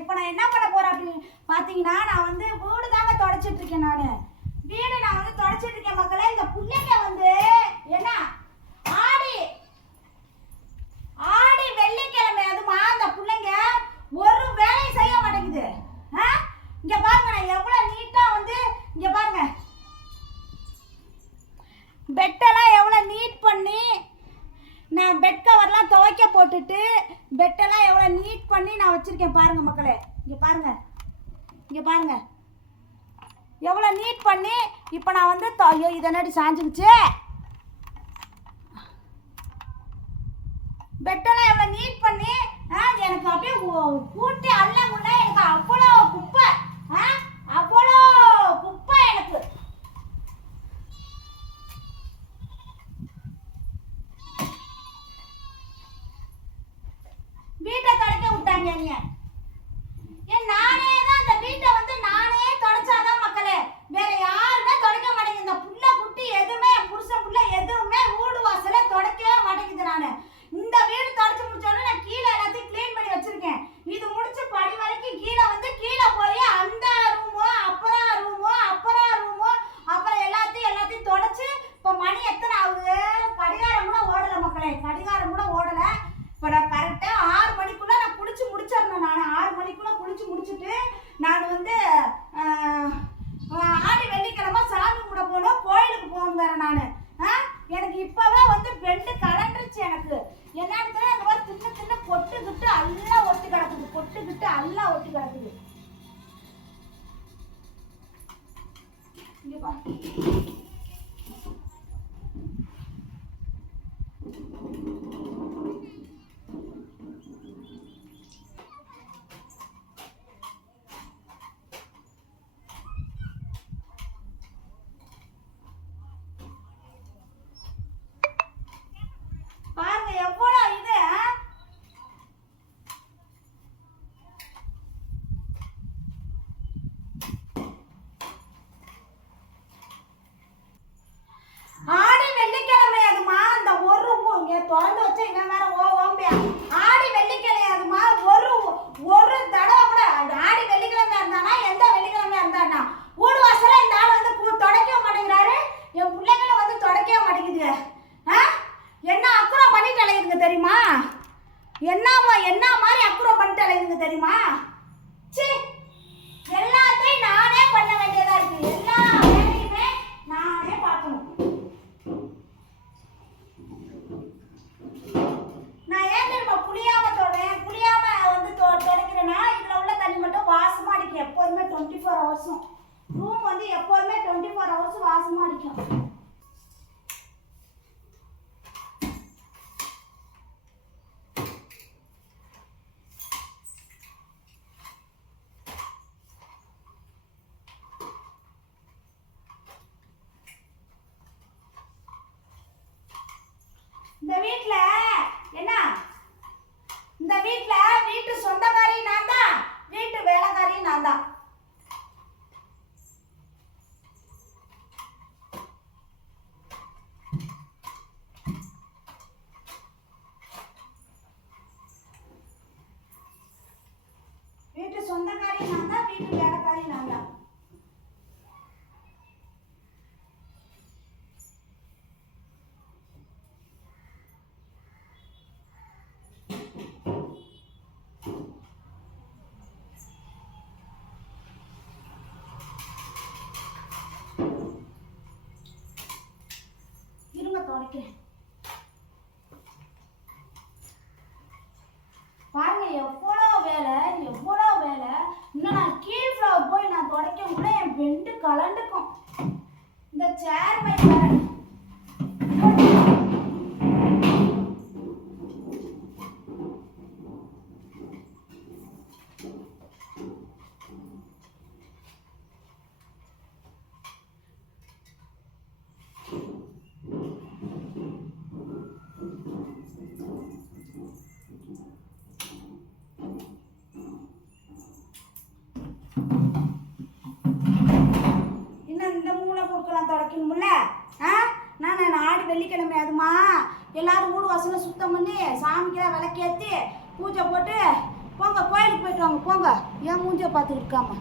இப்போ நான் என்ன பண்ண போறேன் அப்படின்னு பார்த்தீங்கன்னா, நான் வந்து வீடு தாங்க தொடச்சிட்டு இருக்கேன். நான் வந்து தொடச்சிட்டு இருக்கேன் மக்களே. இந்த புள்ளைங்க வந்து என்ன ஆடி வெள்ளிக்கிழமை அதுமா அந்த பிள்ளைங்க ஒரு வேலையும் செய்ய மாட்டேங்குது. இங்க பாருங்க, நான் எவ்வளவு நீட்டா வந்து இங்க பாருங்க பெட்டெல்லாம் எவ்வளவு நீட் பண்ணி, நான் பெட் கவர்லாம் துவைக்க போட்டுட்டு பெட்டெல்லாம் எவ்வளோ நீட் பண்ணி நான் வச்சுருக்கேன் பாருங்க மக்களே. இங்கே பாருங்க எவ்வளோ நீட் பண்ணி. இப்போ நான் வந்து ஐயோ இதனாடி சாஞ்சிருச்சு. பெட்டெல்லாம் எவ்வளோ நீட் பண்ணி எனக்கு அப்படியே கூட்டி அல்ல முன்ன எனக்கு அவ்வளோ குப்பை எனக்கு. வீட்டை தொடக்க விட்டாங்க. நானே தான் அந்த வீட்டை வந்து நானே தொடச்சாதான் மக்களே, வேற யாருமே தொடக்க மாட்டேங்குது. இந்த புள்ள குட்டி எதுவுமே புருஷன் புள்ள எதுவுமே வீடு வாசல தொடக்கவே மாட்டேங்குது. நான் இந்த வீடு தொடச்சு முடிச்சோடனே நான் கீழே எல்லாத்தையும் கிளீன் பண்ணி வச்சிருக்கேன். இது முடிச்சு படி வரைக்கும் கீழே போய் அந்த ரூமோ அப்புறம் எல்லாத்தையும் தொடச்சு. இப்போ மணி எத்தனை ஆகுது? கடிகாரம் கூட ஓடலை மக்களே, இப்போ நான் கரெக்டாக 6 மணிக்குள்ளே நான் குளிச்சு முடிச்சிடணும். நான் 6 மணிக்குள்ளே குளிச்சு முடிச்சுட்டு நான் வந்து ஆடி வெள்ளிக்கிழமை சாமி கும்பிட போகணும், கோயிலுக்கு போகணும் வேற. நான் எனக்கு இப்போவே வந்து பெண்டு கலண்டுருச்சு. எனக்கு என்னன்னு அந்த மாதிரி தின்னு பொட்டுக்கிட்டு எல்லாம் ஒட்டி கிடக்குது. இங்கே பா. பாருங்க எவ்வளோ இது. ஆடி வெள்ளிக்கிழமை அதுமா அந்த ஒரு இங்க திறந்து வச்சா இவன் வேற ஓம்பியா. ஆடி வெள்ளிக்கிழமை அதுமா ஒரு தடவை கூட ஆடி வெள்ளிக்கிழமை இருந்தானா எந்த வெள்ளிக்கிழமையா இருந்தானா வீடு வாசல இந்த ஆள் வந்து தொடக்கவே மாட்டேங்கிறாரு. என் பிள்ளைங்களை வந்து தொடக்கவே மாட்டேங்குது. என்ன அக்குறம் பண்ணிட்டு அலையுதுங்க தெரியுமா? என்ன மாதிரி அக்குறம் பண்ணிட்டு அலையுதுங்க தெரியுமா? சி, எல்லாத்தையும் நானே பண்ண வேண்டியதா இருக்கு. எல்லா வேலையுமே நானே பார்க்கணும். நான் ஏன் தெரியுமா புளியாம வந்து தொடக்கிறேன்னா, இதுல உள்ள தண்ணி மட்டும் வாசமா அடிக்கும். எப்போதுமே 24 ஹவர்ஸும் ரூம் வந்து எப்போதுமே 24 ஹவர்ஸும் வாசமா அடிக்கும். இந்த வீட்ல வீட்டு சொந்தக்காரி நான் தான், வீட்டு வேலைக்காரி நான் தான். வீட்டு சொந்தக்காரி நான் தான், வீட்டு வேலைக்காரி நான் தான். பாருங்க எவ்வளோ வேலை. இன்னும் நான் கீழ் ஃப்ளோர் போய் நான் தொடக்கும் கூட என் பெண்டு கலண்டுக்கும். இந்த சேர் மை இன்னும் இந்த மூளை பொருட்கள்லாம் தொடக்கணும்ல. நான் ஆடி வெள்ளிக்கிழமை அதுமா எல்லாரும் வீடு வாசலை சுத்தம் பண்ணி சாமிக்கெல்லாம் விளக்கேற்றி பூஜை போட்டு போங்க, கோயிலுக்கு போயிட்டு வாங்க. போங்க ஏன் மூஞ்சிய பார்த்து இருக்காம